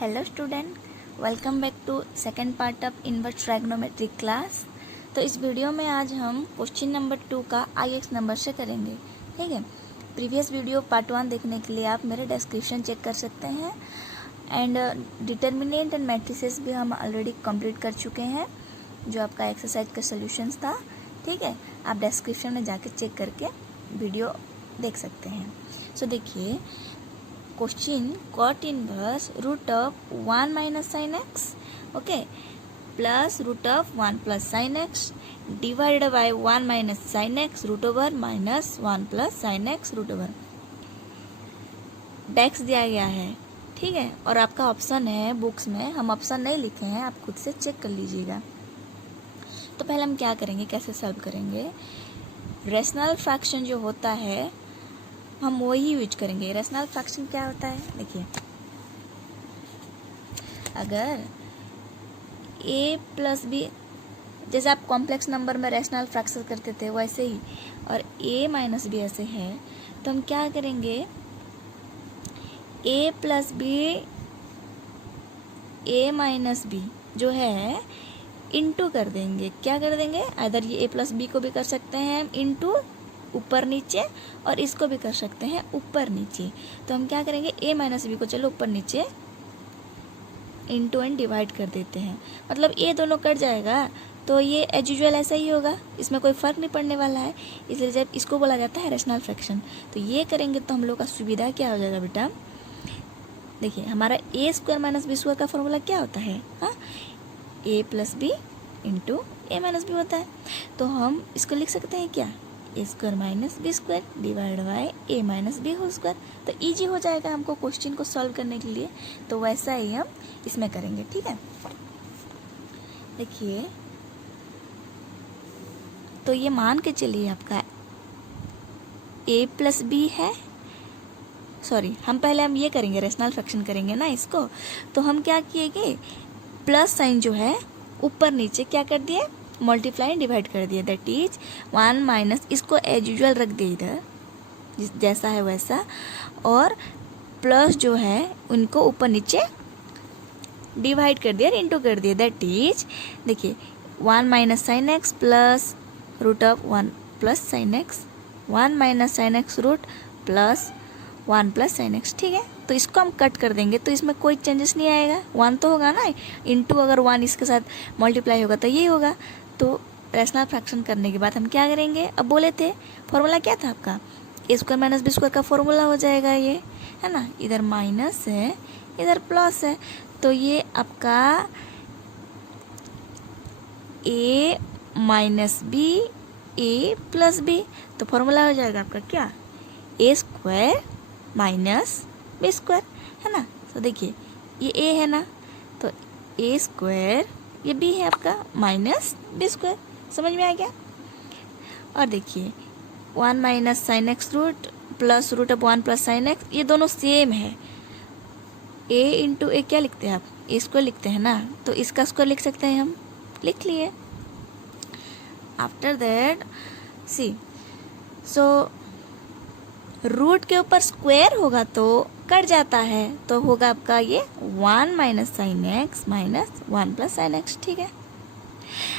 Hello student, welcome back to second part of inverse trigonometry class. तो इस video में आज हम क्वेश्चन नंबर 2 का IX नंबर से करेंगे। ठीक है, प्रीवियस वीडियो पार्ट 1 देखने के लिए आप मेरे डिस्क्रिप्शन चेक कर सकते हैं। एंड डिटर्मिनेंट एंड मैट्रिसेस भी हम ऑलरेडी कंप्लीट कर चुके हैं, जो आपका एक्सरसाइज का सोल्यूशंस था। ठीक है, आप डिस्क्रिप्शन में जाके चेक करके वीडियो देख सकते हैं। सो देखिए, question cot inverse root of 1 minus sine x, okay, plus root of 1 plus sine x divided by 1 minus sine x root over minus 1 plus sine x root over dx दिया गया है। ठीक है, और आपका ऑप्शन है books में, हम ऑप्शन नहीं लिखे हैं, आप खुद से चेक कर लीजिएगा। तो पहले हम क्या करेंगे, कैसे सॉल्व करेंगे। रेशनल फ्रैक्शन जो होता है हम वही यूज करेंगे। रेशनल फ्रैक्शन क्या होता है, देखिए, अगर a प्लस बी, जैसे आप कॉम्प्लेक्स नंबर में रेशनल फ्रैक्शन करते थे वैसे ही, और a माइनस बी ऐसे है, तो हम क्या करेंगे, a plus B a minus B जो है इंटू कर देंगे। क्या कर देंगे, अदर ये a प्लस बी को भी कर सकते हैं हम इंटू ऊपर नीचे, और इसको भी कर सकते हैं ऊपर नीचे। तो हम क्या करेंगे, a माइनस बी को चलो ऊपर नीचे इंटू एंड डिवाइड कर देते हैं, मतलब ये दोनों कट जाएगा, तो ये एज यूजुअल ऐसा ही होगा, इसमें कोई फर्क नहीं पड़ने वाला है। इसलिए जब इसको बोला जाता है रेशनल फ्रैक्शन, तो ये करेंगे तो हम लोग का सुविधा क्या हो जाएगा बेटा, देखिए हमारा a square minus B square का फॉर्मूला क्या होता है, हाँ, a plus b into a minus b होता है। तो हम इसको लिख सकते हैं क्या, a square minus B square divide by a minus b whole square. तो ईजी हो जाएगा हमको क्वेश्चन को सॉल्व करने के लिए। तो वैसा ही हम इसमें करेंगे। ठीक है, देखिए, तो ये मान के चलिए आपका a प्लस बी है, सॉरी, हम पहले हम ये करेंगे, रेशनल फ्रैक्शन करेंगे ना इसको। तो हम क्या किएगे, प्लस साइन जो है ऊपर नीचे क्या कर दिए, मल्टीप्लाई डिवाइड कर दिया, दैट इज 1 माइनस, इसको एज यूजुअल रख दिए इधर जैसा है वैसा, और प्लस जो है उनको ऊपर नीचे डिवाइड कर दिया, इनटू कर दिया, दैट इज, देखिए 1 minus sine x plus root of 1 plus sine x, 1 minus sine x root plus 1 plus sine x. ठीक है, तो इसको हम कट कर देंगे, तो इसमें कोई चेंजेस नहीं आएगा, 1 तो होगा ना, इंटू अगर 1 इसके साथ मल्टीप्लाई होगा तो ये होगा। तो रेशनल फ्रैक्शन करने के बाद हम क्या करेंगे, अब बोले थे फॉर्मूला क्या था आपका, ए स्क्वायर माइनस बी स्क्वायर का फॉर्मूला हो जाएगा ये, है ना, इधर माइनस है इधर प्लस है, तो ये आपका ए माइनस बी ए प्लस बी, तो फॉर्मूला हो जाएगा आपका क्या, a square minus B square, है ना। तो देखिए ये ए है ना, तो ए स्क्वायर, ये बी है आपका माइनस बी स्क्वायर, समझ में आ गया। और देखिए 1 minus sine x root plus root of 1 plus sine x, ये दोनों सेम है। a इंटू ए क्या लिखते हैं आप, ए स्क्वायर लिखते हैं ना, तो इसका स्क्वायर लिख सकते हैं हम, लिख लिए। After that see, so root के ऊपर स्क्वायर होगा तो कट जाता है, तो होगा आपका ये 1 minus sine x minus 1 plus sine x. ठीक है,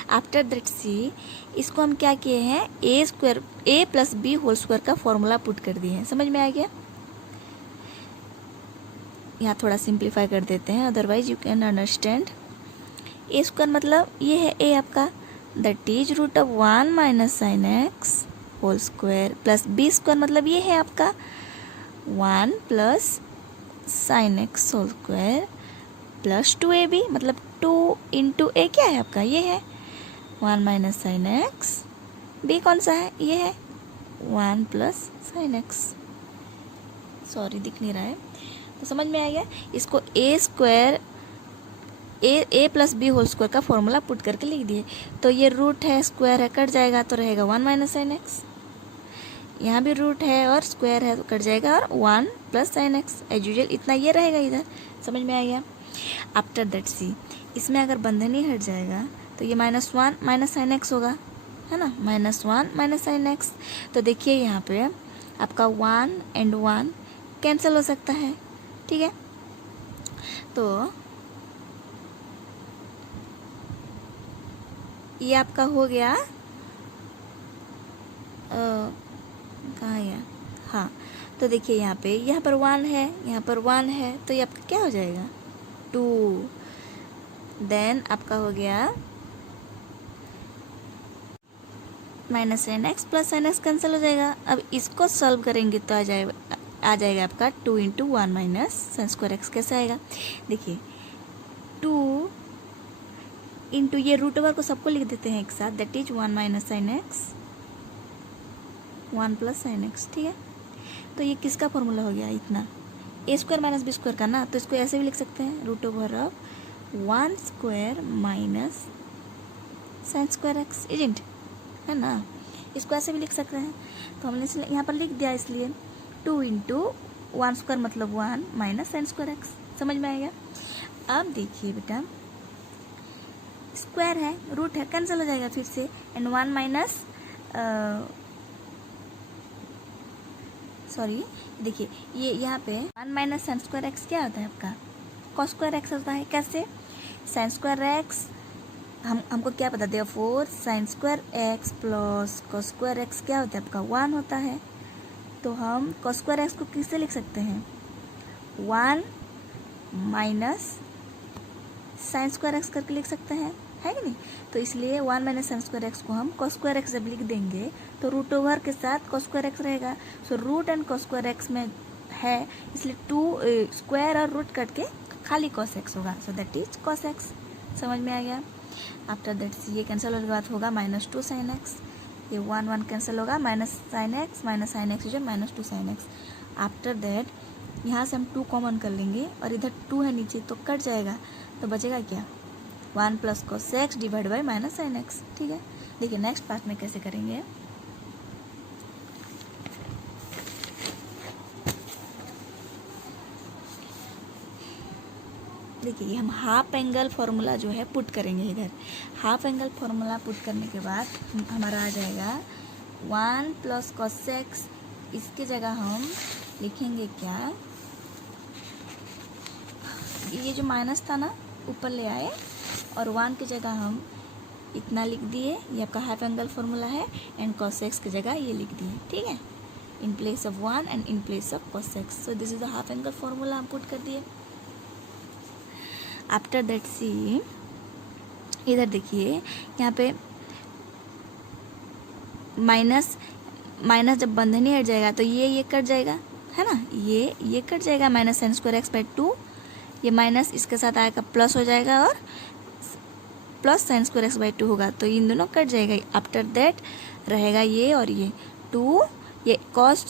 आफ्टर दैट सी, इसको हम क्या किए हैं, ए स्क्वायर ए प्लस बी होल स्क्वायर का फॉर्मूला पुट कर दिए हैं, समझ में आ गया। यहाँ थोड़ा सिंप्लीफाई कर देते हैं, otherwise you can understand. A square मतलब ये है ए आपका, that is root of 1 minus sine x whole square plus B square मतलब ये है आपका 1 plus sine x whole square plus 2ab, मतलब 2 इंटू ए क्या है आपका, ये है 1 माइनस साइन एक्स, बी कौन सा है, ये है 1 प्लस साइन एक्स, सॉरी दिख नहीं रहा है, तो समझ में आ गया। इसको ए स्क्वायर ए प्लस बी होल स्क्वायर का फॉर्मूला पुट करके लिख दिए। तो ये रूट है स्क्वायर है कट जाएगा, तो रहेगा 1 माइनस साइन एक्स, यहाँ भी रूट है और स्क्वायर है तो कट जाएगा, और 1 plus sine x as usual इतना ये रहेगा इधर, समझ में आ गया। आफ्टर दैट सी, इसमें अगर बंधन ही हट जाएगा तो ये -1 माइनस साइन एक्स होगा, है ना, -1 माइनस साइन एक्स। तो देखिए यहाँ पे आपका 1 एंड 1 कैंसिल हो सकता है। ठीक है, तो ये आपका हो गया, कहाँ गया, हाँ। तो देखिए यहाँ पर 1 है, यहाँ पर 1 है, तो ये आपका क्या हो जाएगा 2। देन आपका हो गया minus sine x plus sine x cancel हो जाएगा। अब इसको सॉल्व करेंगे तो आ जाएगा आपका 2 into 1 minus sine square x. कैसे आएगा, देखिए 2 इंटू ये रूट ओवर को सबको लिख देते हैं एक साथ, that is 1 minus sine x 1 plus sine x, ठीक है। तो ये किसका फॉर्मूला हो गया, इतना A square minus B square का ना, तो इसको ऐसे भी लिख सकते हैं, root over of 1 square minus sine square x, isn't, है ना। इसको ऐसे भी लिख सकते हैं, तो हमने इसलिए यहाँ पर लिख दिया, इसलिए 2 इंटू 1 स्क्वायर मतलब 1 माइनस साइन स्क्वायर एक्स। समझ में आएगा। अब देखिए बेटा, स्क्वायर है, रूट है, कैंसिल हो जाएगा फिर से, एंड 1 माइनस सॉरी देखिए ये यहाँ पे 1 माइनस साइन स्क्वायर एक्स क्या होता है आपका, कॉस स्क्वायर एक्स होता है। कैसे, साइन स्क्वायर एक्स हमको क्या पता, therefore sign square x plus cos square x क्या होता है आपका 1 होता है। तो हम कॉस स्क्वायर एक्स को किससे लिख सकते हैं, 1 माइनस साइन स्क्वायर एक्स करके लिख सकते हैं, है कि नहीं। तो इसलिए 1 माइनस साइन स्क्वायर एक्स को हम कॉस स्क्वायर एक्स जब लिख देंगे तो रूट ओवर के साथ कॉस स्क्वायर एक्स रहेगा। So root and cos square x में है, इसलिए 2 स्क्वायर और रूट कट के खाली कॉस एक्स होगा, सो दैट इज कॉस एक्स। समझ में आ गया। आफ्टर दैट ये कैंसिल होने के बाद होगा -2 साइन एक्स, ये 1 कैंसिल होगा, माइनस साइन एक्स जो -2 साइन एक्स। आफ्टर दैट यहाँ से हम 2 कॉमन कर लेंगे और इधर 2 है नीचे तो कट जाएगा, तो बचेगा क्या 1 plus cos x divide by minus sine x, ठीक है। देखिए नेक्स्ट पार्ट में कैसे करेंगे। देखिए हम हाफ एंगल फार्मूला जो है पुट करेंगे इधर। हाफ एंगल फार्मूला पुट करने के बाद हमारा आ जाएगा 1 प्लस कॉस एक्स, इसके जगह हम लिखेंगे क्या, ये जो माइनस था ना ऊपर ले आए और 1 की जगह हम इतना लिख दिए, ये आपका हाफ एंगल फार्मूला है, एंड कॉस एक्स की जगह ये लिख दिए, ठीक है, in place of 1 and in place of cos x. So this is the half angle formula हम पुट कर दिए। आफ्टर दैट सी इधर देखिए यहाँ पे माइनस जब बंधनी हट जाएगा तो ये कट जाएगा, है ना, ये कट जाएगा, minus sine square x by 2, ये माइनस इसके साथ आएगा प्लस हो जाएगा और plus sign square x by 2 होगा, तो इन दोनों कट जाएगा। आफ्टर दैट रहेगा ये और ये 2, ये cos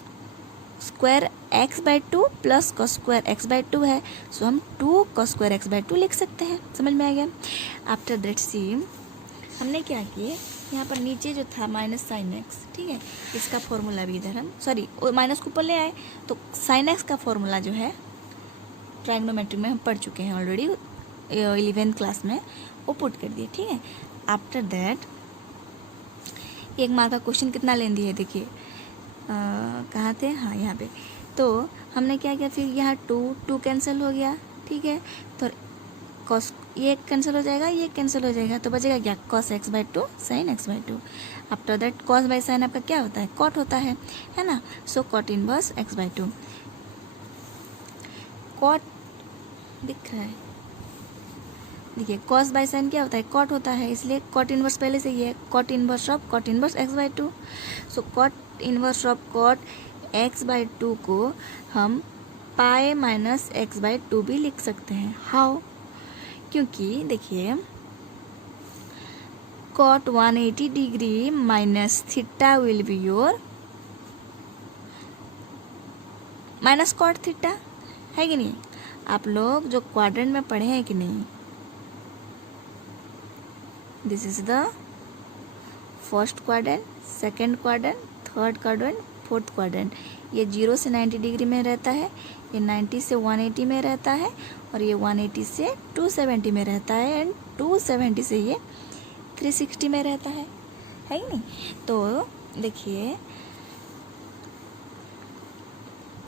square x by 2 plus cos square x by 2 है, सो हम 2 कॉस स्क्वायर एक्स बाई 2 लिख सकते हैं। समझ में आ गया। आफ्टर दैट सी हमने क्या किए, यहाँ पर नीचे जो था माइनस साइन एक्स, ठीक है, इसका फॉर्मूला भी इधर हम सॉरी माइनस को ऊपर ले आए, तो साइन एक्स का फॉर्मूला जो है ट्राइग्नोमेट्री में हम पढ़ चुके हैं ऑलरेडी 11th क्लास में, वो पुट कर दिए, ठीक है। आफ्टर दैट एक मार्क का क्वेश्चन कितना लेंदी है, देखिए कहाँ थे, हाँ यहाँ पे। तो हमने क्या किया, फिर यहाँ 2 कैंसिल हो गया, ठीक है, तो कॉस ये कैंसिल हो जाएगा, ये कैंसिल हो जाएगा, तो बचेगा क्या cos x by 2 sine x by 2। After that cos by sine आपका क्या होता है, कॉट होता है ना, so cot inverse x by 2। Cot दिख रहा है, देखिए कॉस बाई साइन क्या होता है, कॉट होता है, इसलिए कॉट इनवर्स पहले से ही है, cot inverse of cot inverse x by 2। So cot inverse of cot x by 2 को हम पाई माइनस एक्स बाई 2 भी लिख सकते हैं। हाउ, क्योंकि देखिए cot 180 degree minus theta will be your minus cot theta, है कि नहीं। आप लोग जो क्वाड्रेंट में पढ़े हैं कि नहीं, this is the first quadrant, second quadrant, third quadrant, fourth quadrant. ये 0 से 90 डिग्री में रहता है, ये 90 से 180 में रहता है, और ये 180 से 270 में रहता है, एंड 270 से ये 360 में रहता है कि नहीं। तो देखिए,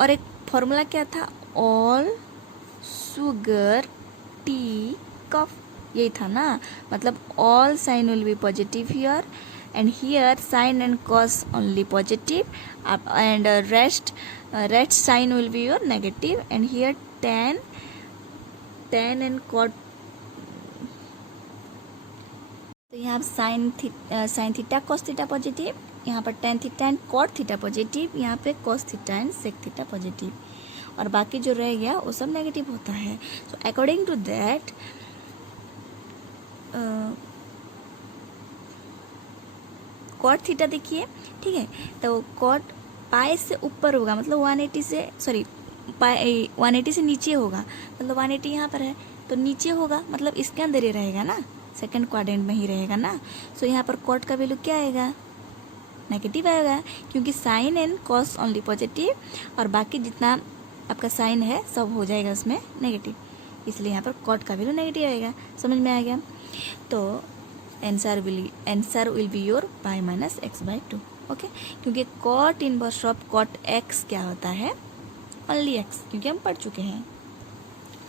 और एक फॉर्मूला क्या था, ऑल सुगर, टी, कफ, यही था ना. मतलब all sign will be positive here, and here sin and cos only positive, and rest sign will be your negative, and here tan and cot. तो यहाँ पर sine theta cos theta positive, यहाँ पर tan theta and cot theta positive, यहाँ पे cos theta and sec theta positive, और बाकी जो रह गया वो सब नेगेटिव होता है. So according to that cot theta देखिए, ठीक है, तो कॉट पाई से ऊपर होगा, मतलब 180 से, सॉरी, 180 से नीचे होगा, मतलब 180 यहाँ पर है तो नीचे होगा, मतलब इसके अंदर ही रहेगा ना, सेकंड क्वाड्रेंट में ही रहेगा ना. सो यहाँ पर कॉट का वैल्यू क्या आएगा, नेगेटिव आएगा, क्योंकि sine and cos only positive, और बाकी जितना आपका साइन है सब हो जाएगा उसमें नेगेटिव, इसलिए यहाँ पर कॉट का वैल्यू नेगेटिव आएगा. समझ में आ गया. तो answer will be your pi minus x by 2. Okay, क्योंकि cot inverse of cot x क्या होता है, ओनली एक्स, क्योंकि हम पढ़ चुके हैं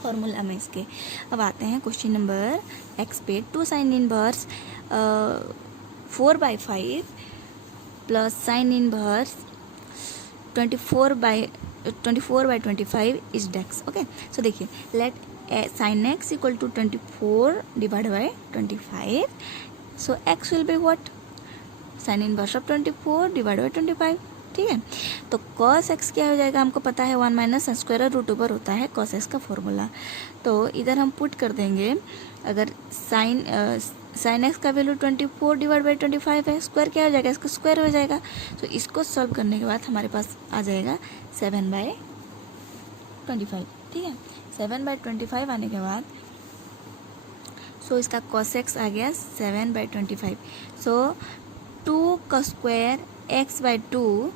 फॉर्मूला में इसके. अब आते हैं क्वेश्चन नंबर एक्स पे. 2 sine inverse 4/5 plus sine inverse 24/25 is dx. Okay, so देखिए, let sin x equal to 24 divided by 25. So x will be what? Sin inverse of 24 divided by 25. ठीक है, तो cos x क्या हो जाएगा, हमको पता है 1 माइनस स्क्वायर रूट ओवर होता है cos x का फॉर्मूला. तो इधर हम पुट कर देंगे, अगर sin x का वैल्यू 24 डिवाइड बाई 25 है, स्क्वायर क्या हो जाएगा, इसका स्क्वायर हो जाएगा. तो इसको सॉल्व करने के बाद हमारे पास आ जाएगा 7/25. ठीक है, 7/25 आने के बाद सो इसका cos x आ गया 7/25. सो 2 का स्क्वायर x/2,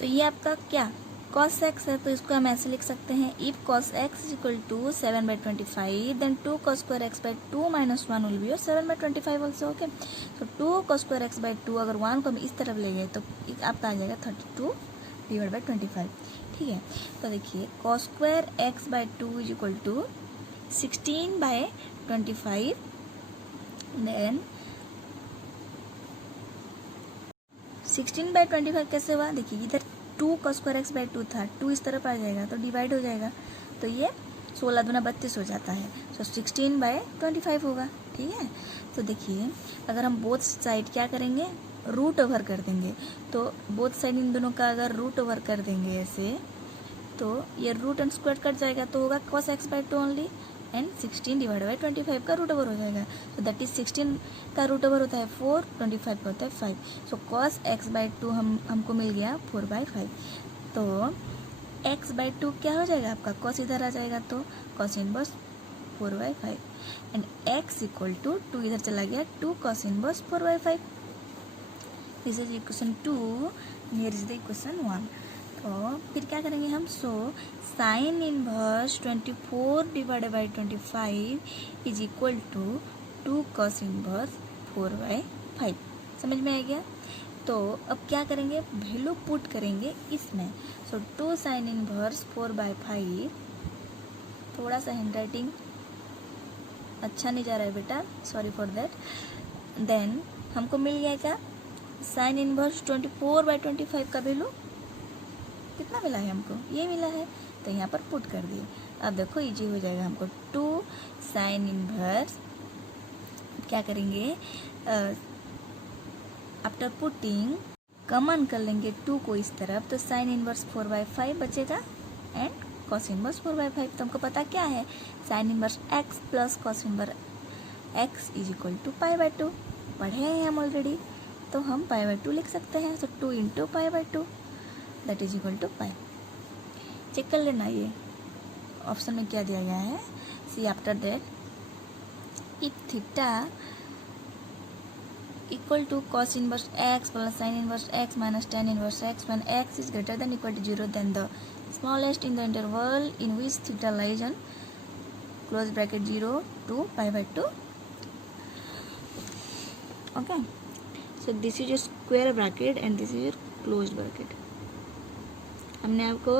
तो ये आपका क्या cos x है, तो इसको हम ऐसे लिख सकते हैं, if cos x equal to 7/25 then 2 cos square x/2 minus 1 will be your 7/25 also. Okay, तो 2 cos स्क्वायर x/2, अगर 1 को हम इस तरफ ले गए तो आपका आ जाएगा 32 डिवाइड बाई 25. ठीक है, तो देखिए cos square x/2 is equal to 16/25, then 16/25 कैसे हुआ, देखिए इधर 2 cos स्क्वायर x/2 था, 2 इस तरफ आ जाएगा तो डिवाइड हो जाएगा, तो ये 16 दूना 32 हो जाता है. सो 16/25 होगा. ठीक है, तो देखिए अगर हम बोथ साइड क्या करेंगे, रूट ओवर कर देंगे, तो बोथ साइड इन दोनों का अगर रूट ओवर कर देंगे ऐसे, तो ये रूट एंड स्क्वायर कट जाएगा, तो होगा cos x/2 only, and 16 divide by 25 का रूट ओवर हो जाएगा. तो दैट इज 16 का रूट ओवर होता है 4, 25 का होता है 5. सो cos x/2 हमको मिल गया 4/5. तो x/2 क्या हो जाएगा आपका, cos इधर आ जाएगा तो cos inverse 4/5, and x equal to 2 इधर चला गया 2 cos inverse 4/5. This is equation 2, near is the equation 1. तो फिर क्या करेंगे हम, so sine inverse 24 divided by 25 is equal to 2 cos inverse 4/5. समझ में आ गया. तो अब क्या करेंगे, वैल्यू पुट करेंगे इसमें. सो 2 साइन इनवर्स 4/5, थोड़ा सा हैंड राइटिंग अच्छा नहीं जा रहा है बेटा, सॉरी फॉर दैट. देन हमको मिल गया क्या, साइन इनवर्स 24/25 का वैल्यू कितना मिला है हमको, ये मिला है, तो यहाँ पर पुट कर दिए. अब देखो इजी हो जाएगा हमको. 2 साइन इनवर्स, क्या करेंगे, आफ्टर पुटिंग कॉमन कर लेंगे 2 को इस तरफ, तो साइन इनवर्स 4/5 बचेगा एंड cos इनवर्स 4/5. तो हमको पता क्या है, sine inverse x plus cos inverse x is equal to π/2. पढ़े हैं हम ऑलरेडी, तो हम π/2 लिख सकते हैं. So 2 into π/2 that is equal to pi. Check कर लेना ये ऑप्शन में क्या दिया गया है. See after that if theta equal to cos inverse x plus sin inverse x minus tan inverse x when x is greater than equal to 0 then the smallest in the interval in which theta lies on close bracket 0 to π/2. Okay, so this is your square bracket and this is your closed bracket. हमने आपको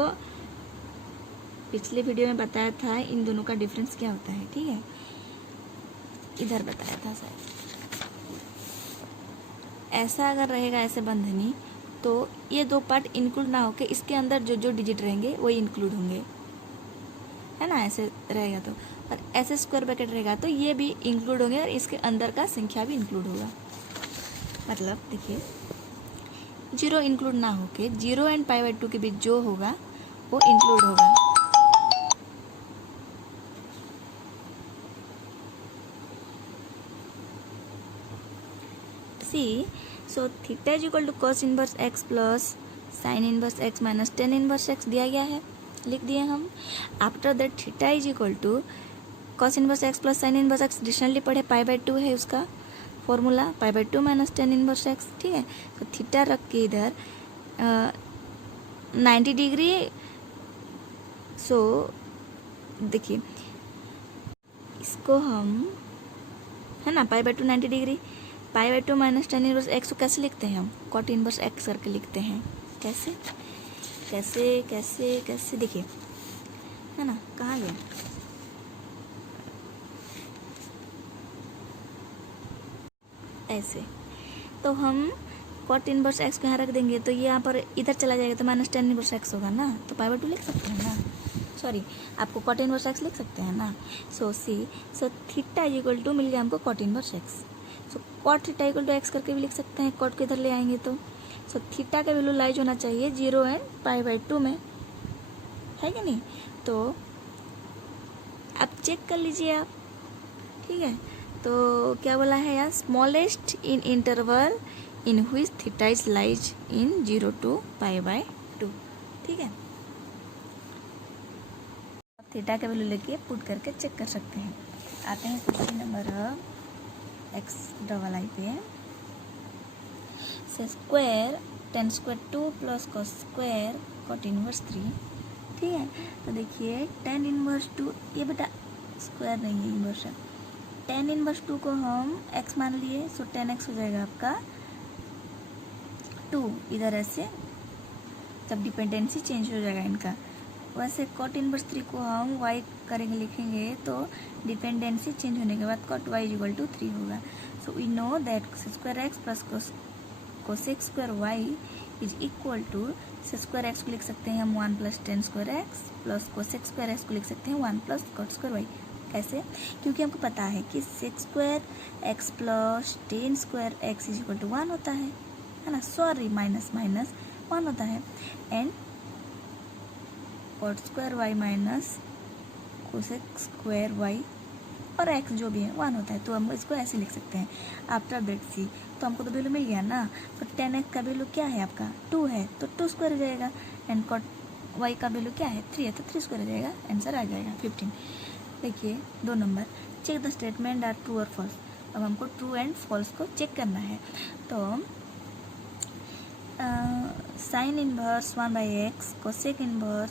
पिछले video में बताया था इन दोनों का difference क्या होता है, ठीक है, इधर बताया था शायद। ऐसा अगर रहेगा ऐसे बंधनी तो ये दो पार्ट इंक्लूड ना होके इसके अंदर जो जो डिजिट रहेंगे वही इंक्लूड होंगे, है ना, ऐसे रहेगा तो। और ऐसे स्क्वायर ब्रैकेट रहेगा तो ये भी इंक्लूड होंगे और इसके अंदर का संख्या भी इंक्लूड होगा। मतलब देखिए 0 इंक्लूड ना होके 0 एंड π/2 के बीच जो होगा वो इंक्लूड होगा। See so theta is equal to cos inverse x plus sine inverse x minus tan inverse x दिया गया है, लिख दिए हम। After that theta is equal to cos inverse x plus sine inverse x, डिशनली पढ़े π/2 है उसका formula, π/2 minus tan inverse x, ठीक है। तो थीटा रख के इधर 90 डिग्री। सो देखिए इसको हम, है ना, π/2 90 degree, π/2 minus tan inverse x को कैसे लिखते हैं हम, cot इनवर्स x करके लिखते हैं। कैसे कैसे कैसे कैसे देखिए, है ना, कहाँ गया, ऐसे। तो हम cot इनवर्स x को यहाँ रख देंगे तो ये यहाँ पर इधर चला जाएगा तो माइनस टेन इनवर्स x होगा ना, तो π/2 लिख सकते हैं ना, सॉरी आपको cot इनवर्स x लिख सकते हैं ना। So theta is equal to मिल गया हमको cot inverse x। So cot theta equal to x करके भी लिख सकते हैं, cot को इधर ले आएंगे तो। सो थीटा का वैल्यू लाइज होना चाहिए 0 एंड π/2 में, है कि नहीं। तो अब चेक कर लीजिए आप, ठीक है। तो क्या बोला है यार, smallest in interval in which theta is lies in 0 to π/2, ठीक है। थीटा का वैल्यू लेके पुट करके चेक कर सकते हैं। आते हैं क्वेश्चन नंबर XII पे। Square tan square 2 plus cos square cot inverse 3, ठीक है। तो देखिए tan इनवर्स 2, ये बेटा स्क्वायर नहीं है, इनवर्स है। tan इनवर्स 2 को हम x मान लिए, सो tan x हो जाएगा आपका 2, इधर ऐसे जब डिपेंडेंसी चेंज हो जाएगा इनका। वैसे cot इनवर्स 3 को हम y करेंगे, लिखेंगे तो डिपेंडेंसी चेंज होने के बाद cot y is equal to 3 होगा। So we know that square x plus cosec square y is equal to, square x को लिख सकते हैं हम 1 plus tan square x plus cosec square x को लिख सकते हैं 1 प्लस कॉट स्क्वायर वाई। कैसे, क्योंकि हमको पता है कि sec square x plus tan square x is equal to 1 होता है ना, सॉरी माइनस माइनस 1 होता है, and cot square y minus cosec square y और x जो भी है 1 होता है। तो हम इसको ऐसे लिख सकते हैं। आफ्टर दैट सी, तो हमको तो वैल्यू मिल गया ना, तो tan x का वैल्यू क्या है आपका 2 है तो 2 स्क्वायर हो जाएगा, एंड कॉट y का वैल्यू क्या है 3 है तो 3 स्क्वायर हो जाएगा, आंसर आ जाएगा 15। देखिए 2 number, check the statement are true और फॉल्स। अब हमको ट्रू एंड फॉल्स को चेक करना है। तो sine inverse 1/x cosec inverse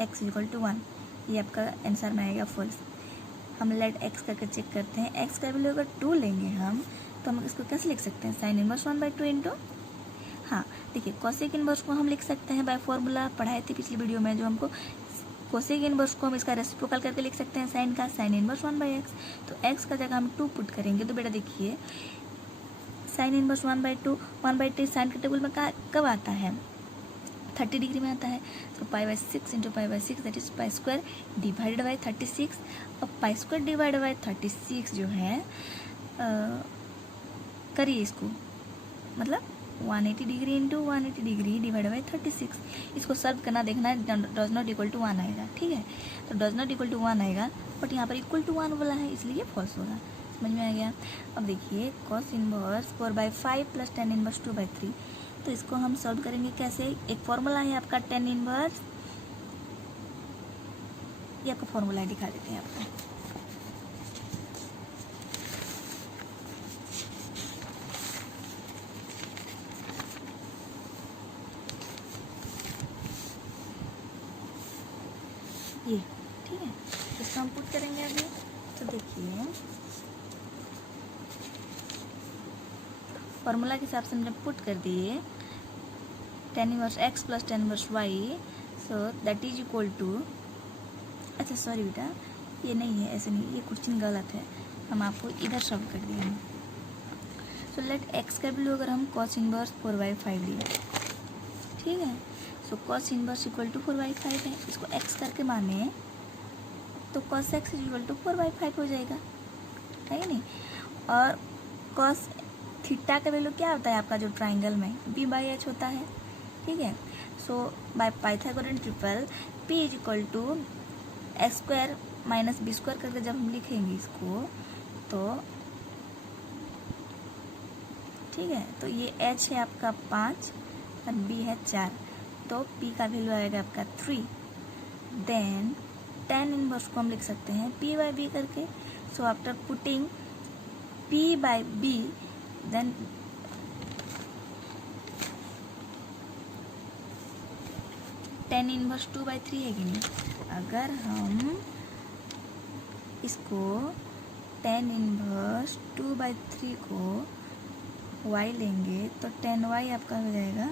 x is equal to 1, ये आपका आंसर में आएगा फॉल्स। हम लेट x करके चेक करते हैं। x का वैल्यू अगर 2 लेंगे हम तो हम इसको कैसे लिख सकते हैं, साइन इनवर्स 1/2 इंटू, हाँ देखिए कोसेक इनवर्स को हम लिख सकते हैं बाय फॉर्मूला, पढ़ाए थे पिछली वीडियो में जो हमको। कोसेक इनवर्स को हम इसका रेसिप्रोकल करके लिख सकते हैं साइन का, साइन इनवर्स 1/x। तो x का जगह हम 2 पुट करेंगे तो बेटा देखिए साइन इनवर्स 1/2 साइन के टेबल में कब आता है, 30 डिग्री में आता है। तो π/6 into π/6 that is pi square divided by 36। अब पाई स्क्वायर डिवाइडेड बाई 36 जो है करिए इसको, मतलब 180 degree into 180 degree divide by 36, इसको सर्व करना, देखना डज नॉट इक्वल टू 1 आएगा, ठीक है। तो डज नॉट इक्वल टू 1 आएगा, बट यहाँ पर इक्वल टू 1 वाला है इसलिए फॉल्स होगा। समझ में आ गया। अब देखिए cos inverse 4/5 plus tan inverse 2/3, तो इसको हम सॉल्व करेंगे कैसे, एक फॉर्मूला है आपका tan इनवर्स, ये आपका फॉर्मूला है, दिखा देते हैं आपको। ये ठीक है, इसको हम पुट करेंगे अभी। तो देखिए फॉर्मूला के हिसाब से हमने पुट कर दिए tan inverse x plus tan inverse y, so that is equal to अच्छा सॉरी बेटा, ये नहीं है, ऐसे नहीं, ये क्वेश्चन गलत है, हम आपको इधर सॉल्व कर दिए हैं। सो लेट एक्स का वैल्यू अगर हम cos इनवर्स 4/5 लिए, ठीक है, सो cos इनवर्स इक्वल टू 4/5 है, इसको x करके माने तो cos x इक्वल टू 4/5 हो जाएगा, है कि नहीं। और cos थीटा का वैल्यू क्या होता है आपका जो ट्राइंगल में b/h होता है, ठीक है। So by Pythagorean triple p is equal to x² minus b² करके जब हम लिखेंगे इसको तो ठीक है, तो ये h है आपका 5 और b है 4, तो p का वैल्यू आएगा आपका 3। देन tan इनवर्स को हम लिख सकते हैं p/b करके। So after putting p/b then tan inverse 2/3 है कि नहीं। अगर हम इसको tan इनवर्स 2/3 को y लेंगे तो tan y आपका हो जाएगा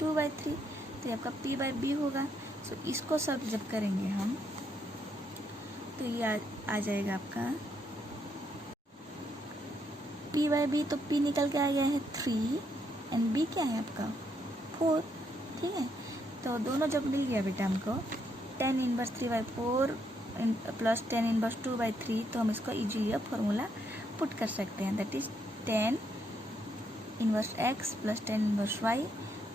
2/3, तो ये आपका p/b होगा। सो इसको सब जब करेंगे हम तो ये आ जाएगा आपका p/b, तो p निकल के आ गया है 3 एंड b क्या है आपका 4, ठीक है। तो दोनों जब मिल गया बेटा हमको tan inverse 3/4 plus tan inverse 2/3, तो हम इसको इजीली अब फॉर्मूला पुट कर सकते हैं, that is tan inverse x plus tan inverse y।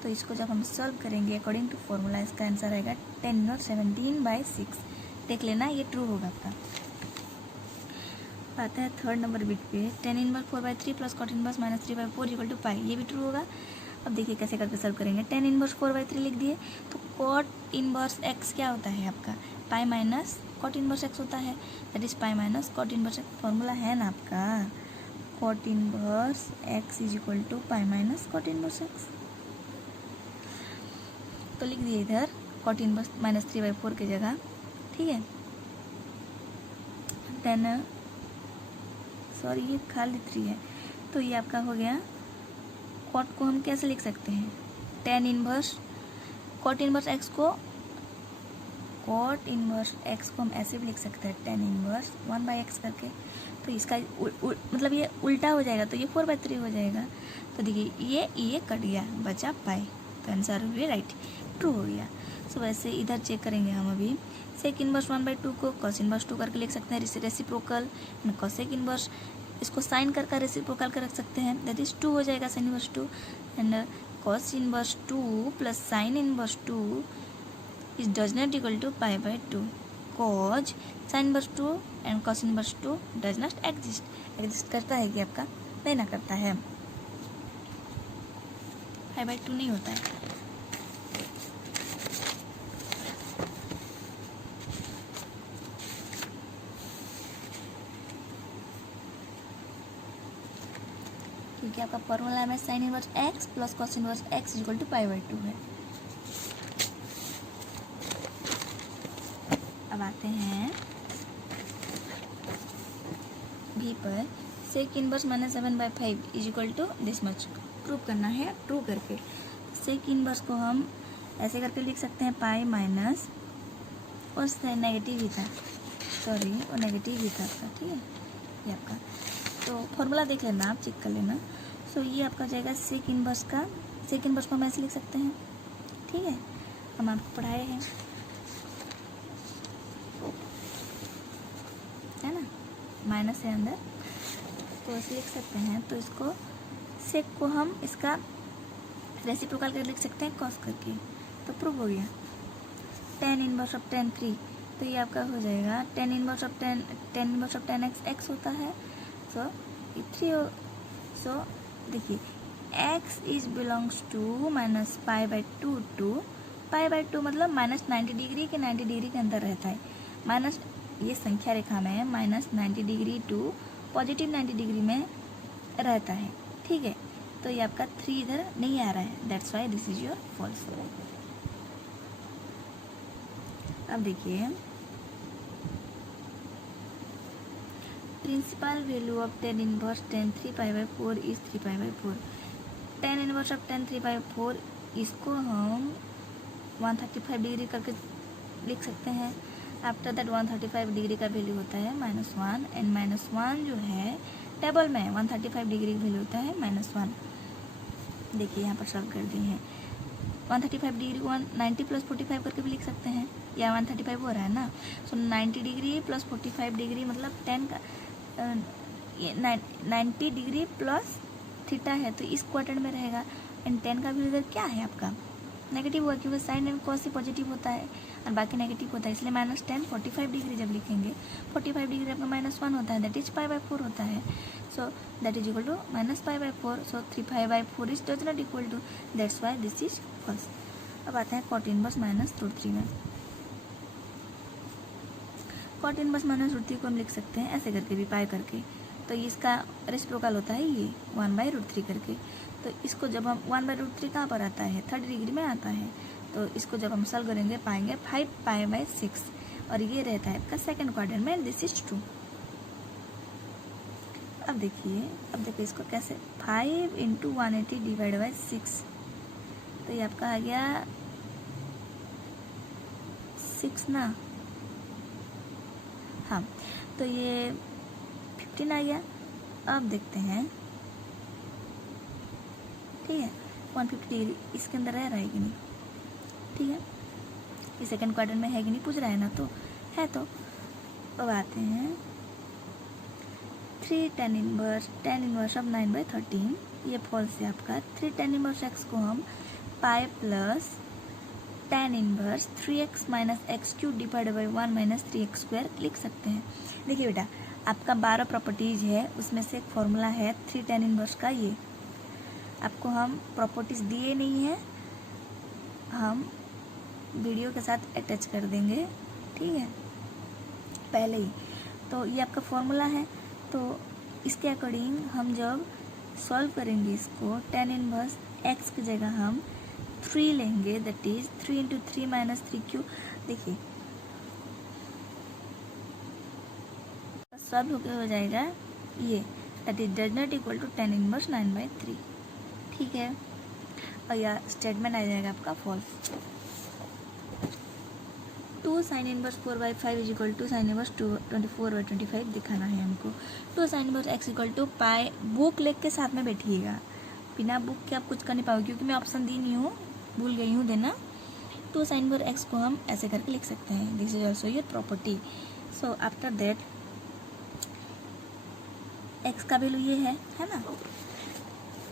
तो इसको जब हम सॉल्व करेंगे अकॉर्डिंग टू फॉर्मूला, इसका आंसर आएगा tan इनवर्स 17/6। देख लेना ये ट्रू होगा आपका। आता है थर्ड नंबर बिट पे, tan inverse 4/3 plus cot inverse minus 3/4 equal to pi, ये भी ट्रू होगा। अब देखिए कैसे करके सॉल्व करेंगे। tan इनवर्स 4/3 लिख दिए, तो cot इनवर्स x क्या होता है आपका pi minus cot inverse x होता है, that is pi minus cot inverse x। Formula है ना आपका cot inverse x is equal to pi minus cot inverse x। तो लिख दिए इधर cot इनवर्स माइनस 3/4 की जगह, ठीक है। देन सॉरी ये खाली 3 है, तो ये आपका हो गया। cot को हम कैसे लिख सकते हैं, tan inverse cot inverse x को हम ऐसे भी लिख सकते हैं tan इनवर्स 1/x करके। तो इसका मतलब ये उल्टा हो जाएगा, तो ये 4/3 हो जाएगा। तो देखिए ये कट गया, बचा पाई, तो आंसर हो गया राइट, ट्रू हो गया। सो वैसे इधर चेक करेंगे हम अभी। सेक इनवर्स 1/2 को cos इनवर्स 2 करके लिख सकते हैं, रेसिप्रोकल एंड कोसेक इनवर्स इसको साइन करके रेसिप्रोकल कर रख सकते हैं, दैट इज 2 हो जाएगा sine inverse 2 and cos inverse 2 plus sine inverse 2 is does not equal to पाई/2। cos sine inverse 2 and cos inverse 2 does not exist करता है कि आपका नहीं ना करता है, पाई/2 नहीं होता है। क्योंकि आपका फॉर्मूला में sine inverse x plus cos inverse x equal to पाई/2 है। अब आते हैं भी पर, sec inverse minus 7/5 is equal to this much prove करना है ट्रू करके। सेक इनवर्स को हम ऐसे करके लिख सकते हैं पाई माइनस, और नेगेटिव ही था, सॉरी वो नेगेटिव ही था आपका, ठीक है ये आपका। तो फॉर्मूला देख लेना आप, चेक कर लेना। सो ये आपका जाएगा सेक इनवर्स को हम ऐसे लिख सकते हैं, ठीक है, हम आपको पढ़ाए हैं, है ना, माइनस है अंदर, तो ऐसे लिख सकते हैं। तो इसको सेक को हम इसका रेसिप्रोकल करके लिख सकते हैं कॉस करके, तो प्रूव हो गया। tan इनवर्स ऑफ tan 3, तो ये आपका हो जाएगा tan inverse of tan x होता है, सो ये 3 हो। सो देखिए x is belongs to minus पाई/2 टू पाई/2 मतलब माइनस 90 डिग्री के 90 डिग्री के अंदर रहता है, माइनस ये संख्या रेखा में minus 90 degree to positive 90 degree में रहता है, ठीक है। तो ये आपका 3 इधर नहीं आ रहा है, that's why this is your false. अब देखिए principal value of tan inverse tan 3 पाई/4 इज 3 पाई/4। tan इनवर्स ऑफ tan 3/4 इसको हम 135 डिग्री करके लिख सकते हैं, आफ्टर दैट 135 डिग्री का वैल्यू होता है -1 एंड -1 जो है टेबल में 135 डिग्री का वैल्यू होता है -1। देखिए यहाँ पर सॉल्व कर दिए हैं। 135 डिग्री को 90 + 45 करके भी लिख सकते हैं, या 135 हो रहा है ना, सो 90 डिग्री + 45 डिग्री मतलब 10 का 90 डिग्री प्लस थीटा है तो इस क्वाड्रेंट में रहेगा। एंड 10 का वैल्यू इधर क्या है आपका नेगेटिव हुआ, क्योंकि साइन एंड कॉस से पॉजिटिव होता है और बाकी नेगेटिव होता है, इसलिए -10 45 डिग्री जब लिखेंगे 45 डिग्री आपका -1 होता है, दैट इज π/4 होता है। So that is equal to -π/4। So 3 π/4 is does not equal to, that's why this is false. अब आते हैं cot इनवर्स -√3 में। cot इनवर्स -√3 को हम लिख सकते हैं ऐसे करके भी, पाई करके, तो इसका रेसिप्रोकल होता है ये 1/√3 करके। तो इसको जब हम 1/√3 कहाँ पर आता है 30 डिग्री में आता है, तो इसको जब हम सॉल्व करेंगे पाएंगे 5 π/6 और ये रहता है आपका सेकंड क्वाड्रेंट में, दिस इज ट्रू। अब देखिए इसको कैसे, 5 × 180 / 6, तो ये आपका आ गया 6 ना, हाँ, तो ये 15 आ गया। अब देखते हैं, ठीक है, 150 डिग्री इसके अंदर रह रहा है कि नहीं, ठीक है, ये सेकंड क्वाड्रेंट में है कि नहीं पूछ रहा है ना, तो है। तो अब आते हैं 3 tan इनवर्स ऑफ 9/13, ये फॉल्स है आपका। 3 tan इनवर्स x को हम पाई plus tan inverse 3x - x³ / 1 - 3x² लिख सकते हैं। देखिए बेटा, आपका 12 प्रॉपर्टीज है, उसमें से एक फॉर्मूला है 3 tan इनवर्स का। ये आपको हम प्रॉपर्टीज दिए नहीं है, हम वीडियो के साथ अटैच कर देंगे, ठीक है, पहले ही। तो ये आपका फॉर्मूला है, तो इसके अकॉर्डिंग हम जब सॉल्व करेंगे इसको, tan इनवर्स x की जगह हम 3 लेंगे, दैट इज 3 × 3 - 3³ देखिए सॉल्व होकर हो जाएगा ये, that is does not equal to tan inverse 9/3, ठीक है, और यह स्टेटमेंट आ जाएगा आपका false. 2 sin inverse 4/5 is equal to sin inverse 24/25 दिखाना है हमको। 2 sin inverse x equal to pi, book लेख के साथ में बैठिएगा, बिना बुक के आप कुछ कर नहीं पाओगे, क्योंकि मैं ऑप्शन दी नहीं हूँ, भूल गई हूँ देना। 2 sin इनवर्स x को हम ऐसे करके लिख सकते हैं, this is also your property. So after that x का वैल्यू ये है ना,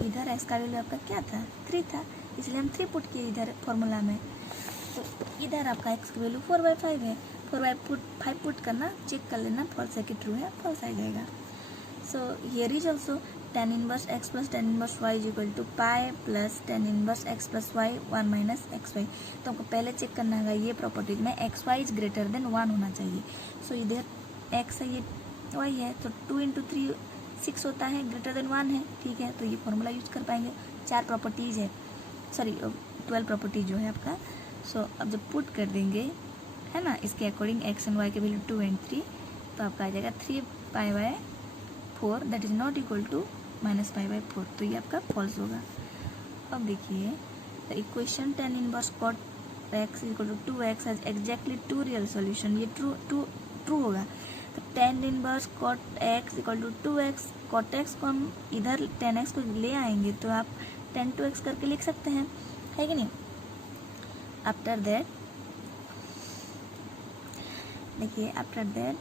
इधर x का वैल्यू आपका क्या था 3 था, इसलिए हम 3 पुट किए इधर फॉर्मूला में। तो इधर आपका x की वैल्यू 4/5 है, 4/5 पुट करना, चेक कर लेना फॉल्स है कि ट्रू है, फॉल्स आ जाएगा। So here is also tan inverse x plus tan inverse y is equal to pi plus tan inverse x plus y 1 - xy। तो हमको पहले चेक करना है ये प्रॉपर्टीज में xy इज ग्रेटर देन 1 होना चाहिए। सो इधर x है, ये y है, तो 2 × 3 6 होता है, ग्रेटर देन 1 है, ठीक है, तो ये फॉर्मूला यूज कर पाएंगे। 4 प्रॉपर्टीज है, सॉरी 12 प्रॉपर्टीज जो है आपका। सो अब जब पुट कर देंगे, है ना, इसके अकॉर्डिंग x एंड y के वैल्यू 2 और 3, तो आपका आ जाएगा 3 π/4 that is not equal to -π/4, तो ये आपका फॉल्स होगा। अब देखिए the equation tan inverse cot x equal to 2x has exactly 2 real solution, ये ट्रू होगा। तो tan inverse cot x equal to 2x, cot x को हम इधर tan x को ले आएंगे तो आप tan 2x करके लिख सकते हैं, है कि नहीं। आफ्टर दैट देखिए, आफ्टर दैट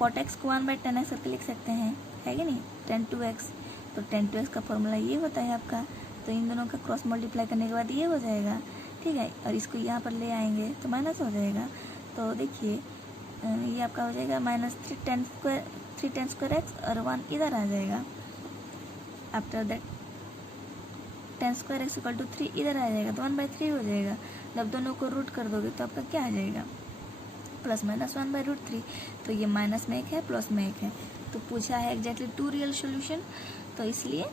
cot x को 1/tan x करके लिख सकते हैं, है कि नहीं, tan 2x। तो tan 2x का फॉर्मूला ये होता है आपका, तो इन दोनों का क्रॉस मल्टीप्लाई करने के बाद ये हो जाएगा, ठीक है, और इसको यहाँ पर ले आएंगे तो माइनस हो जाएगा। तो देखिए ये आपका हो जाएगा -3 tan स्क्वायर x और 1 इधर आ जाएगा। After that tan square x equal to 3 इधर आ जाएगा, तो 1/3 हो जाएगा। जब दोनों को रूट कर दोगे तो आपका क्या आ जाएगा, +-1/√3। तो ये माइनस में एक है, प्लस में एक है, तो पूछा है एग्जैक्टली 2 रियल सोल्यूशन, तो इसलिए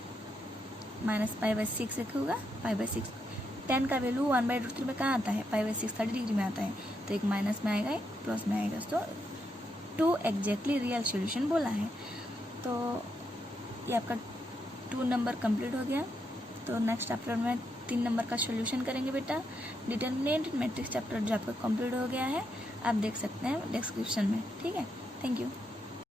-π/6 एक होगा, π/6। tan का वैल्यू 1/√3 में कहाँ आता है, π/6 30 डिग्री में आता है, तो एक माइनस में आएगा, एक प्लस में आएगा। तो 2 एग्जैक्टली रियल सोल्यूशन बोला है। तो ये आपका 2 नंबर कंप्लीट हो गया। तो नेक्स्ट चैप्टर में 3 नंबर का सोल्यूशन करेंगे बेटा। डिटर्मिनेंट मैट्रिक्स चैप्टर जो आपका कंप्लीट हो गया है, आप देख सकते हैं डिस्क्रिप्शन में। ठीक है, थैंक यू।